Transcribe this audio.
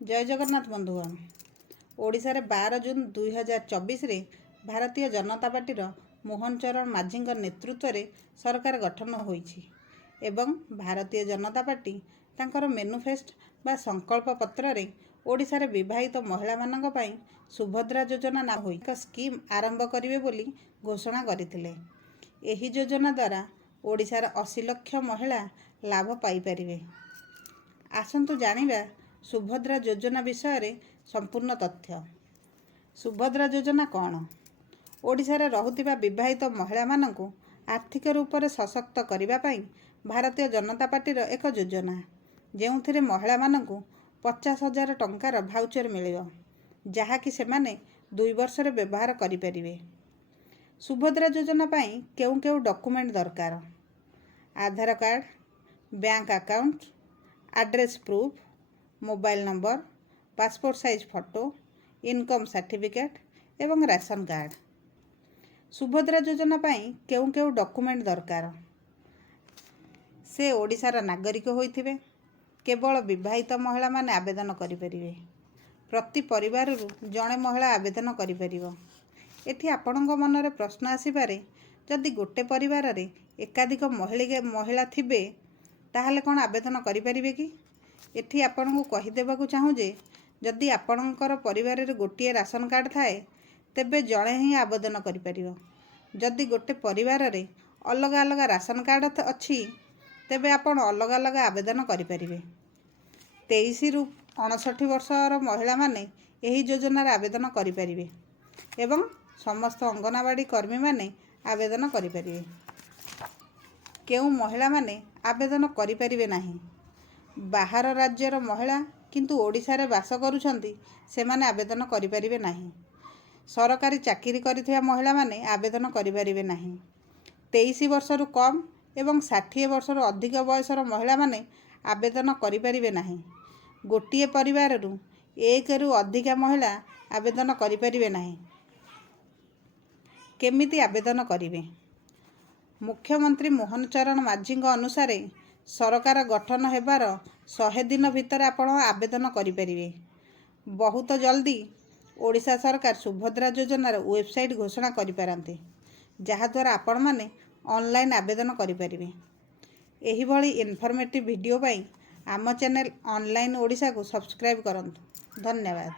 जय जगन्नाथ बंधुगण। ओडिशारे 12 जून 2024 रे भारतीय जनता पार्टीर मोहन चरण माझी नेतृत्व रे सरकार गठन होईछि एवं भारतीय जनता पार्टी तांकर मेनुफेस्ट बा संकल्प पत्र रे ओडिशारे विवाहित महिला मानक पई सुभद्रा योजना ना होई एक स्कीम आरंभ करिवे बोली घोषणा करथिले। एही योजना द्वारा ओडिशार 80 लाख महिला लाभ पाई परिवे। आसंतु जानिबा सुभद्रा योजना विषय रे संपूर्ण तथ्य। सुभद्रा योजना कौन? ओडिशारे रहुतिबा विवाहित महिला मानकु आर्थिक रूप से सशक्त करिबा पई भारतीय जनता पार्टीर एक योजना जेउथिरे महिला मानकु 50,000 टंकार भाउचर मिलिबो जहाँकि सेमाने 2 वर्ष रे व्यवहार करि परिबे। सुभद्रा योजना पई केउ केउ डॉक्यूमेंट दरकार? Aadhaar card, bank account, address proof, mobile number, passport size photo, income certificate एवं राशन कार्ड। सुभद्रा योजना पई केउ केउ डॉक्यूमेंट दरकार? से ओडिशार नागरिक होइथिबे। केवल विवाहित महिला माने आवेदन करि परिबे। प्रति परिवार रु जणे महिला आवेदन करि परिबो। एठी आपणक मनरे प्रश्न आसीपारे, जदि गोटे परिवार रे एकाधिक महिला थिबे ताहले कोन आवेदन करि परिबे कि? एठी आपणको कहिदेबाकू चाहूँ जे जदि आपणकर परिवार रे गोटिए राशन कार्ड थाए तेबे जणे ही आवेदन करि परिबो। जदि गोटे परिवार रे अलग अलग राशन कार्ड अछि तेबे आपण अलग अलग आवेदन करि परिबे। 23 रु 59 वर्षर महिला माने एही योजना रे आवेदन करि परिबे एवं समस्त अंगनवाड़ी कर्मी माने आवेदन करि परिबे। केउ महिला माने आवेदन करि परिबे नाही? बाहर राज्यर महिला किंतु ओडिशा रे वास करूछंती सेमाने आवेदन करि परिबे नाही। सरकारी चाकरी करिथिया महिला माने आवेदन करि परिबे नाही। 23 वर्षरु कम एवं 60 वर्षरु अधिक बयसर महिला माने आवेदन करि परिबे नाही। गोटिए परिवार रु एक रु अधिक महिला आवेदन करि परिबे नाही। केमिति आवेदन करिवे? मुख्यमंत्री मोहन चरण माझी अनुसार सरकार गठन हेबार 100 दिन भितर आपण आवेदन करि परिबे। बहुत जल्दी ओडिशा सरकार सुभद्रा योजनार वेबसाइट घोषणा करि पारंते जहा द्वारा आपण माने ऑनलाइन आवेदन करि परिबे। एही भली इन्फॉर्मेटिव वीडियो पई आम चैनल ऑनलाइन ओडिशा को सब्सक्राइब करंतु। धन्यवाद।